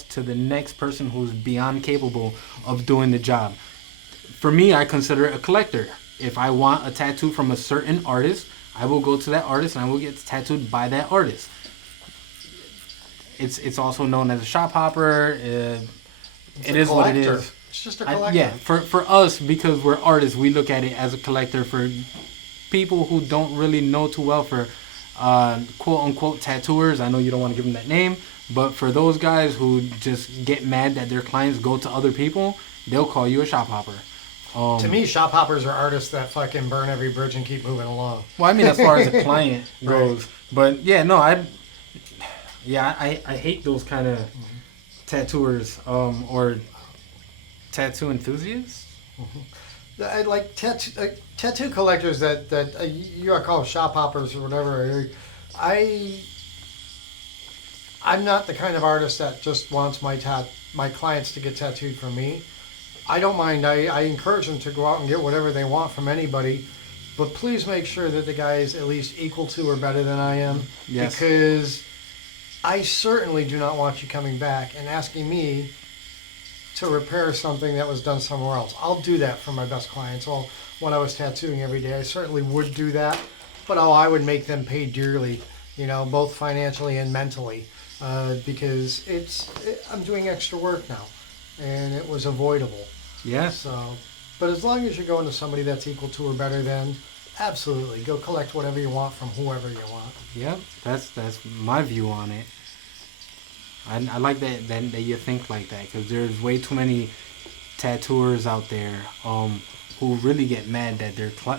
to the next person who's beyond capable of doing the job. For me, I consider it a collector. If I want a tattoo from a certain artist, I will go to that artist and I will get tattooed by that artist. It's also known as a shop hopper. It is what it is. It's just a collector. Yeah, for us, because we're artists, we look at it as a collector. For people who don't really know too well, for quote unquote tattooers, I know you don't want to give them that name, But for those guys who just get mad that their clients go to other people, they'll call you a shop hopper. To me, shop hoppers are artists that fucking burn every bridge and keep moving along. Well, I mean, as far as a client goes. Right. But yeah, no, I hate those kind of tattooers or tattoo enthusiasts. I like tattoo collectors that you call them shop hoppers or whatever. I'm not the kind of artist that just wants my clients to get tattooed from me. I don't mind. I encourage them to go out and get whatever they want from anybody, but please make sure that the guy is at least equal to or better than I am. Yes. Because I certainly do not want you coming back and asking me to repair something that was done somewhere else. I'll do that for my best clients. Well, when I was tattooing every day, I certainly would do that, but I would make them pay dearly, both financially and mentally, because I'm doing extra work now, and it was avoidable. Yeah. So, but as long as you're going to somebody that's equal to or better than, absolutely, go collect whatever you want from whoever you want. Yep, that's my view on it. I like that you think like that, because there's way too many tattooers out there who really get mad that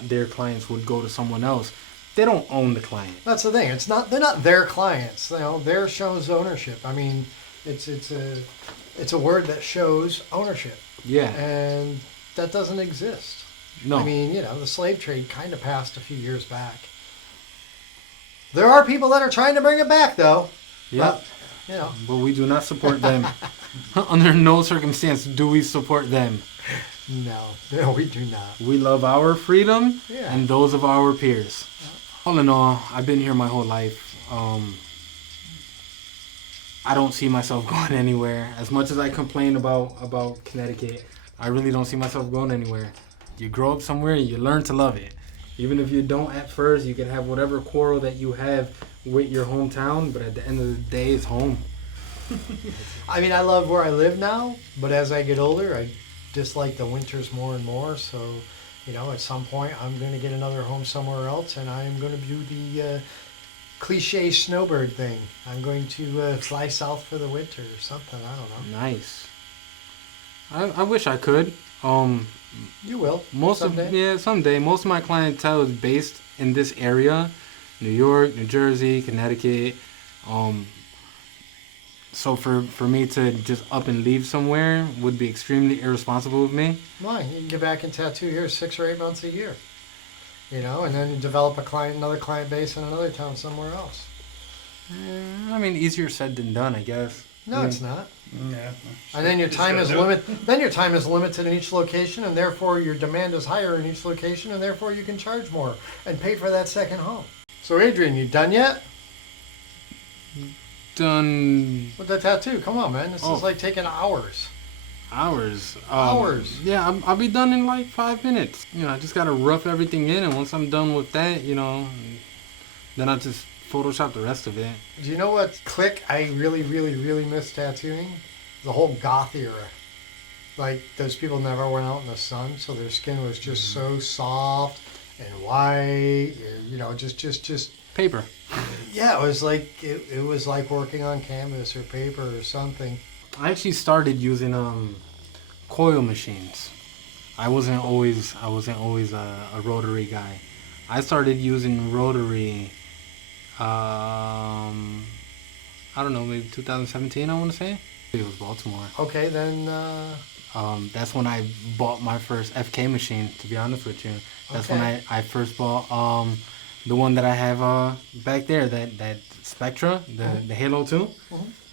their clients would go to someone else. They don't own the client. That's the thing. They're not their clients. Their shows ownership. I mean, it's a word that shows ownership. Yeah. And that doesn't exist. No. I mean, the slave trade kind of passed a few years back. There are people that are trying to bring it back, though. Yeah. But we do not support them. Under no circumstance do we support them. No, we do not. We love our freedom and those of our peers. All in all, I've been here my whole life. I don't see myself going anywhere. As much as I complain about Connecticut, I really don't see myself going anywhere. You grow up somewhere and you learn to love it. Even if you don't at first, you can have whatever quarrel that you have with your hometown, but at the end of the day, it's home. I mean, I love where I live now, but as I get older, I dislike the winters more and more. So, at some point, I'm going to get another home somewhere else, and I'm going to do the cliche snowbird thing. I'm going to fly south for the winter or something. I don't know. Nice. I wish I could. You will. Someday. Most of my clientele is based in this area, New York, New Jersey, Connecticut. So for me to just up and leave somewhere would be extremely irresponsible of me. Why? You can get back and tattoo here 6 or 8 months a year. And then you develop another client base in another town somewhere else. I mean, easier said than done, I guess. No, it's not. Yeah. And then your time is limited. Then your time is limited in each location, and therefore your demand is higher in each location, and therefore you can charge more and pay for that second home. So, Adrian, you done yet? Done. With the tattoo? Come on, man. This is like taking hours. Hours. Hours. Yeah, I'll be done in like 5 minutes. I just gotta rough everything in, and once I'm done with that, then I'll just Photoshop the rest of it. Do you know what click I really, really, really miss tattooing? The whole goth era. Like, those people never went out in the sun, so their skin was just so soft and white, just Paper. Yeah, it was like it was like working on canvas or paper or something. I actually started using coil machines. I wasn't always a rotary guy. I started using rotary. I don't know, maybe 2017. I want to say it was Baltimore. Okay, then. That's when I bought my first FK machine. To be honest with you, that's when I first bought the one that I have back there, that Spectra, the Halo 2.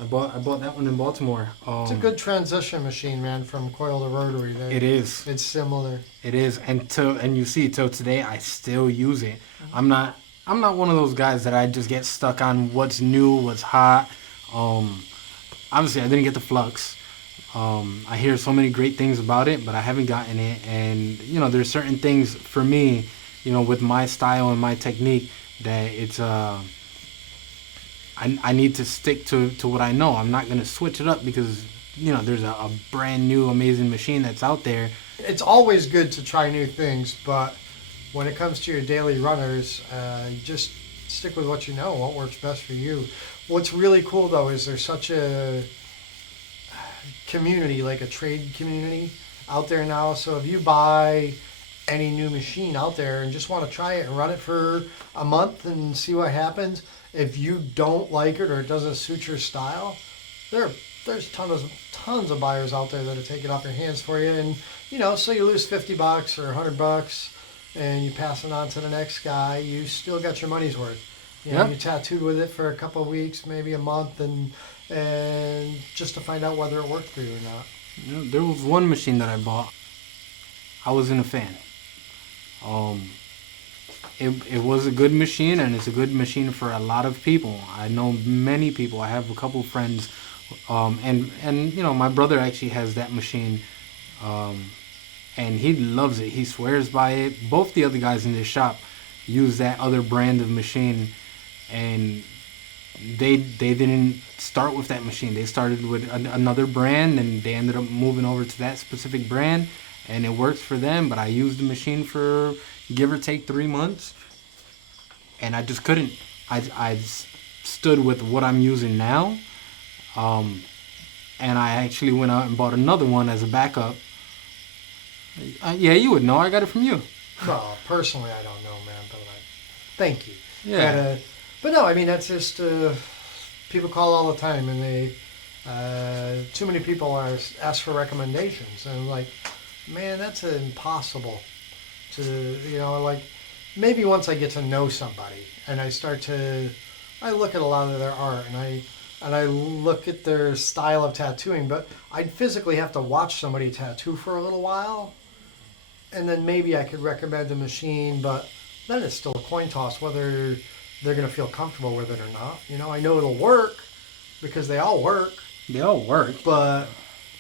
I bought that one in Baltimore. It's a good transition machine, man, from coil to rotary. It is. It's similar. It is, and you see, till today, I still use it. I'm not one of those guys that I just get stuck on what's new, what's hot. Obviously, I didn't get the Flux. I hear so many great things about it, but I haven't gotten it. And there's certain things for me, with my style and my technique, that it's I need to stick to what I know. I'm not gonna switch it up because there's a brand new amazing machine that's out there. It's always good to try new things, but when it comes to your daily runners, you just stick with what you know, what works best for you. What's really cool though is there's such a community, like a trade community out there now. So if you buy any new machine out there and just want to try it and run it for a month and see what happens, if you don't like it or it doesn't suit your style, there's tons of buyers out there that'll take it off your hands for you. And so you lose $50 or $100 and you pass it on to the next guy, you still got your money's worth. You tattooed with it for a couple of weeks, maybe a month, and just to find out whether it worked for you or not. There was one machine that I bought. I wasn't a fan. It was a good machine, and it's a good machine for a lot of people. I know many people. I have a couple of friends, and my brother actually has that machine, and he loves it. He swears by it. Both the other guys in this shop use that other brand of machine, and they didn't start with that machine. They started with another brand, and they ended up moving over to that specific brand, and it works for them. But I used the machine for give or take 3 months, and I just couldn't. I stood with what I'm using now, and I actually went out and bought another one as a backup. Yeah, you would know. I got it from you. Well, personally, I don't know, man, but thank you. Yeah. But no, I mean, that's just, people call all the time, and they, too many people ask for recommendations, and like, man, that's impossible to, maybe once I get to know somebody, and I look at a lot of their art, and I look at their style of tattooing, but I'd physically have to watch somebody tattoo for a little while, and then maybe I could recommend a machine, but then it's still a coin toss whether they're going to feel comfortable with it or not. I know it'll work because they all work. They all work. But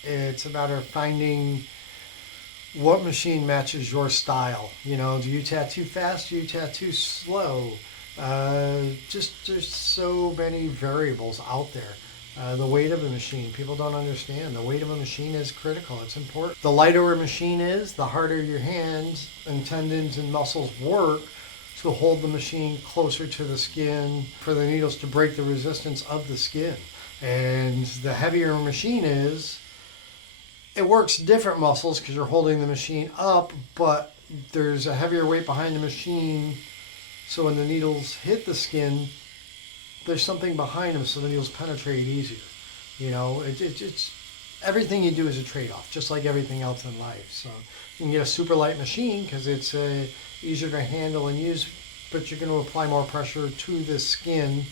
it's a matter of finding what machine matches your style. Do you tattoo fast? Do you tattoo slow? Just there's so many variables out there. The weight of a machine, people don't understand. The weight of a machine is critical. It's important. The lighter a machine is, the harder your hands and tendons and muscles work to hold the machine closer to the skin for the needles to break the resistance of the skin. And the heavier a machine is, it works different muscles because you're holding the machine up, but there's a heavier weight behind the machine, so when the needles hit the skin, there's something behind them so the needles penetrate easier. It's everything you do is a trade-off, just like everything else in life. So you can get a super light machine because it's easier to handle and use, but you're going to apply more pressure to the skin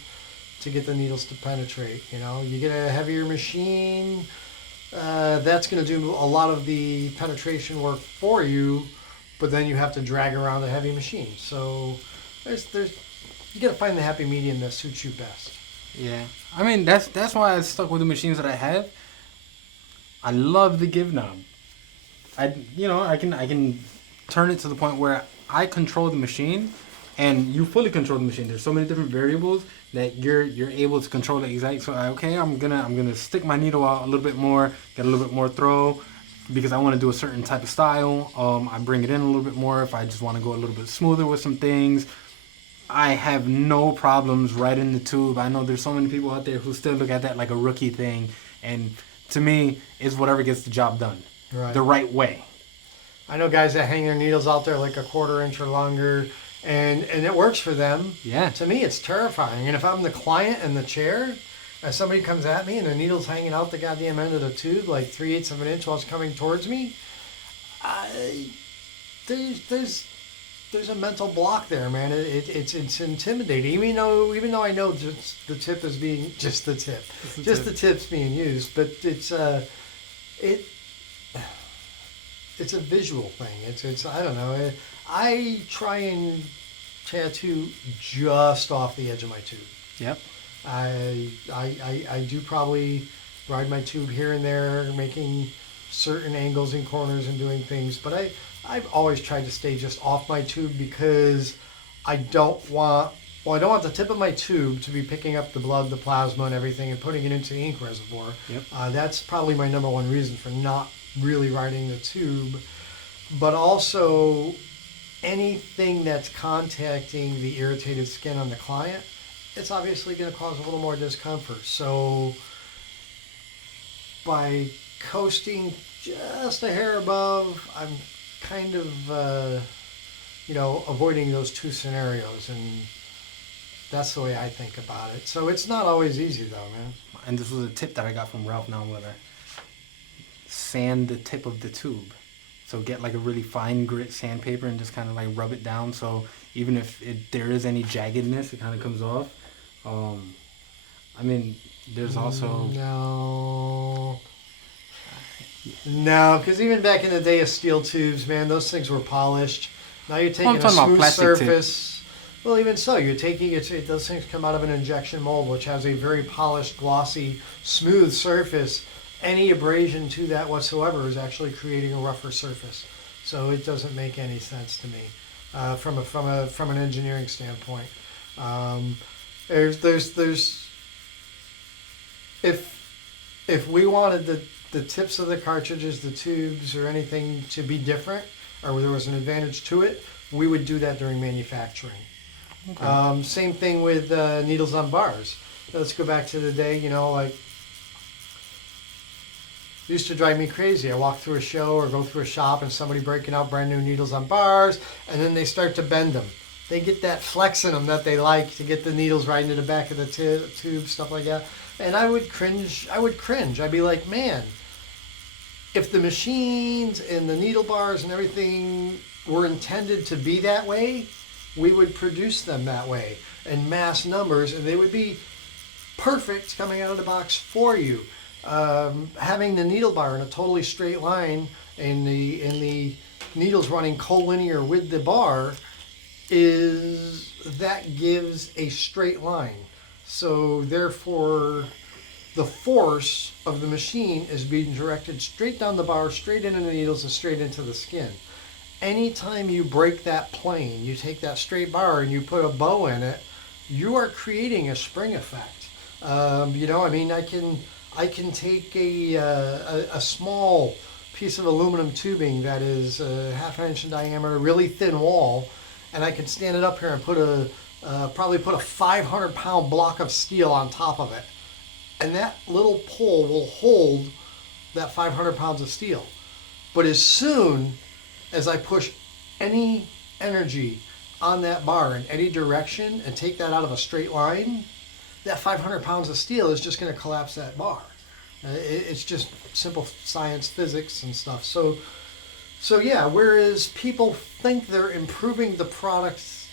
to get the needles to penetrate. You get a heavier machine, that's going to do a lot of the penetration work for you, but then you have to drag around a heavy machine. So you got to find the happy medium that suits you best. Yeah, I mean that's why I stuck with the machines that I have. I love the give knob. I can turn it to the point where I control the machine, and you fully control the machine. There's so many different variables that you're able to control it exactly. So I'm gonna stick my needle out a little bit more, get a little bit more throw, because I want to do a certain type of style. I bring it in a little bit more if I just want to go a little bit smoother with some things. I have no problems right in the tube. I know there's so many people out there who still look at that like a rookie thing, and to me, it's whatever gets the job done the right way. I know guys that hang their needles out there like a 1/4 inch or longer, and it works for them. Yeah. To me, it's terrifying. And if I'm the client in the chair, and somebody comes at me and their needle's hanging out the goddamn end of the tube like 3/8 of an inch while it's coming towards me, there's a mental block there, man. It's intimidating. Even though I know just the tip is being just the tip, the tip's being used, but it's a visual thing. It's I don't know. I try and tattoo just off the edge of my tube. Yep. I do probably ride my tube here and there, making certain angles and corners and doing things, but I've always tried to stay just off my tube because I don't want the tip of my tube to be picking up the blood, the plasma, and everything and putting it into the ink reservoir. Yep. That's probably my number one reason for not really riding the tube. But also anything that's contacting the irritated skin on the client it's obviously going to cause a little more discomfort. So by coasting just a hair above, I'm kind of, avoiding those two scenarios. And that's the way I think about it. So it's not always easy though, man. And this was a tip that I got from Ralph Nowleather. Sand the tip of the tube. So get like a really fine grit sandpaper and just kind of like rub it down. So even if there is any jaggedness, it kind of comes off. I mean, there's also... No, because even back in the day of steel tubes, man, those things were polished. Now you're taking a smooth surface. Well, even so, you're taking it. Those things come out of an injection mold, which has a very polished, glossy, smooth surface. Any abrasion to that whatsoever is actually creating a rougher surface. So it doesn't make any sense to me from an engineering standpoint. If we wanted the tips of the cartridges, the tubes, or anything to be different, or there was an advantage to it, we would do that during manufacturing. Okay. Same thing with needles on bars. Let's go back to the day, it used to drive me crazy. I walk through a show or go through a shop and somebody breaking out brand new needles on bars, and then they start to bend them. They get that flex in them that they like to get the needles right into the back of the tube, stuff like that. And I would cringe. I'd be like, man, if the machines and the needle bars and everything were intended to be that way, we would produce them that way in mass numbers, and they would be perfect coming out of the box for you. Having the needle bar in a totally straight line and the needles running collinear with the bar gives a straight line. So therefore, the force of the machine is being directed straight down the bar, straight into the needles, and straight into the skin. Anytime you break that plane, you take that straight bar and you put a bow in it, you are creating a spring effect. I can take a small piece of aluminum tubing that is half an inch in diameter, really thin wall, and I can stand it up here and probably put a 500-pound block of steel on top of it. And that little pole will hold that 500 pounds of steel. But as soon as I push any energy on that bar in any direction and take that out of a straight line, that 500 pounds of steel is just going to collapse that bar. It's just simple science, physics, and stuff. So yeah, whereas people think they're improving the products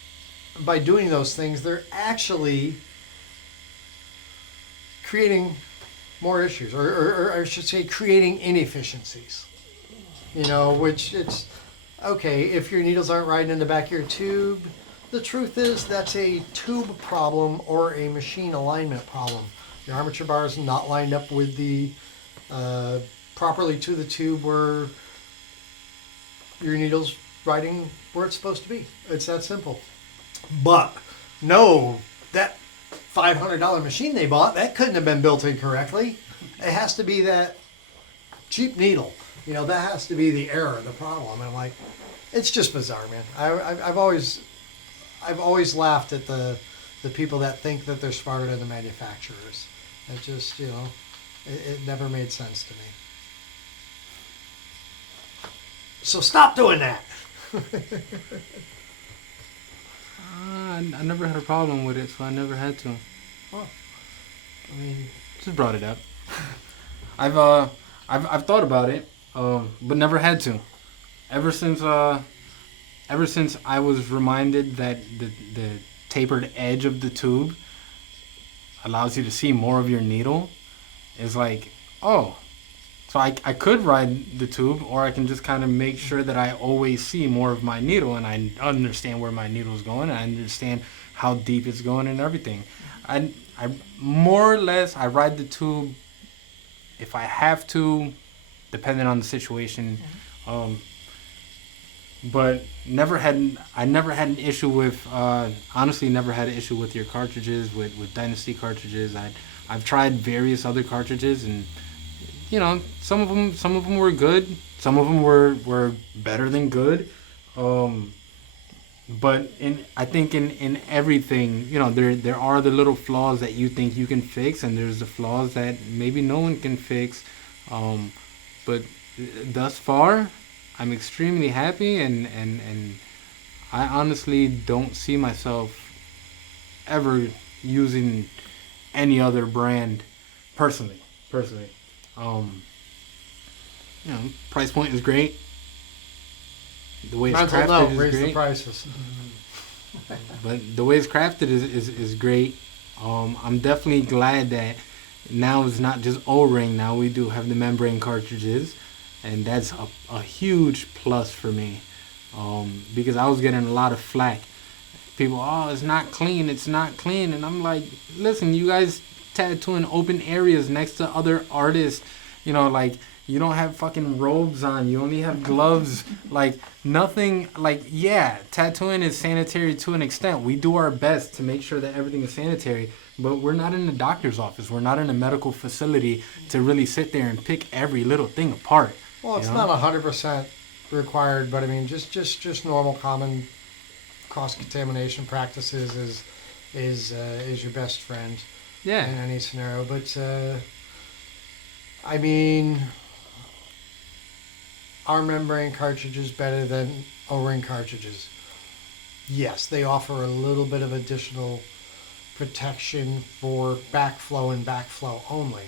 by doing those things, they're actually creating more issues, or I should say creating inefficiencies. Which it's, okay, if your needles aren't riding in the back of your tube, the truth is that's a tube problem or a machine alignment problem. Your armature bar is not lined up with the properly to the tube where your needle's riding where it's supposed to be. It's that simple. But no, that $500 machine they bought, that couldn't have been built incorrectly. It has to be that cheap needle. That has to be the error, the problem. And I'm like, it's just bizarre, man. I've always laughed at the people that think that they're smarter than the manufacturers. It just, it never made sense to me. So stop doing that. I never had a problem with it, so I never had to. Well, just brought it up. I've thought about it, but never had to. Ever since I was reminded that the tapered edge of the tube allows you to see more of your needle, it's like, oh, so I could ride the tube, or I can just kind of make sure that I always see more of my needle, and I understand where my needle is going, and I understand how deep it's going and everything. I more or less, I ride the tube if I have to, depending on the situation. But I never had an issue with, honestly, never had an issue with your cartridges, with Dynasty cartridges. I've tried various other cartridges, and some of them were good. Some of them were better than good. I think in everything, there are the little flaws that you think you can fix, and there's the flaws that maybe no one can fix. But thus far, I'm extremely happy, and I honestly don't see myself ever using any other brand personally. Um, Price point is great. The way it's Mental crafted note, is raise great. the prices. But the way it's crafted is great. I'm definitely glad that now it's not just O-ring. Now we do have the membrane cartridges, and that's a huge plus for me. Because I was getting a lot of flack. People, oh, it's not clean, and I'm like, listen, you guys tattooing open areas next to other artists, like you don't have fucking robes on, you only have gloves, like nothing, like yeah, tattooing is sanitary to an extent. We do our best to make sure that everything is sanitary, but we're not in the doctor's office, we're not in a medical facility to really sit there and pick every little thing apart. Well, it's not 100% required, but I mean, just normal common cross-contamination practices is your best friend in any scenario. But I mean, are membrane cartridges better than O-ring cartridges? Yes, they offer a little bit of additional protection for backflow and backflow only,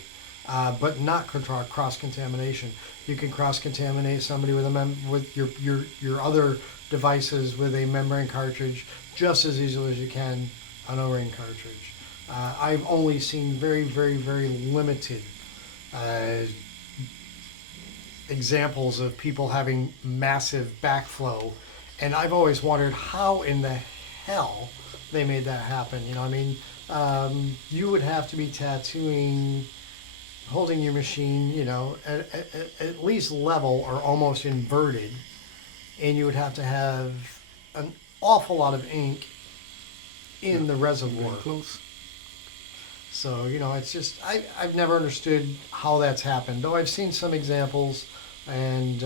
but not cross-contamination. You can cross-contaminate somebody with your other devices with a membrane cartridge just as easily as you can an O-ring cartridge. I've only seen very, very, very limited examples of people having massive backflow, and I've always wondered how in the hell they made that happen. You would have to be tattooing, holding your machine, at least level or almost inverted, and you would have to have an awful lot of ink in the reservoir. Close. So, it's just, I've never understood how that's happened, though I've seen some examples, and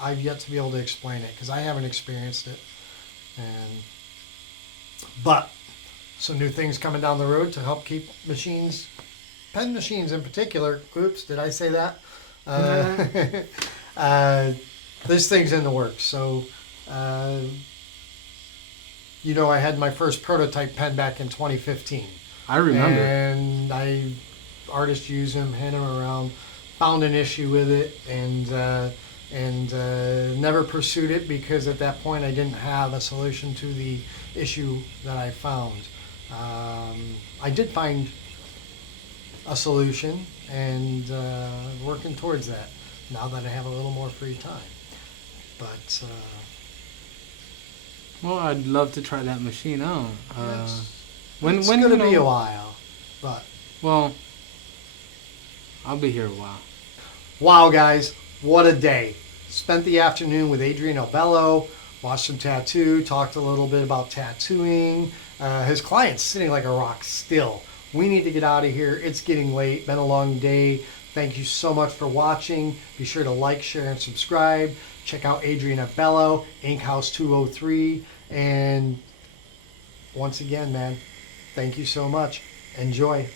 I've yet to be able to explain it because I haven't experienced it. But some new things coming down the road to help keep machines, pen machines in particular. Oops, did I say that? This thing's in the works. So, I had my first prototype pen back in 2015. I remember. And artists use them, hand them around, found an issue with it, and never pursued it because at that point I didn't have a solution to the issue that I found. I did find a solution and working towards that now that I have a little more free time. But well, I'd love to try that machine out. It's going to be a while, but well, I'll be here a while. Wow, guys, what a day! Spent the afternoon with Adrian Albelo, watched some tattoo, talked a little bit about tattooing. His client's sitting like a rock still. We need to get out of here. It's getting late. Been a long day. Thank you so much for watching. Be sure to like, share, and subscribe. Check out Adrian Albelo, Inkhouse 203. And once again, man, thank you so much. Enjoy.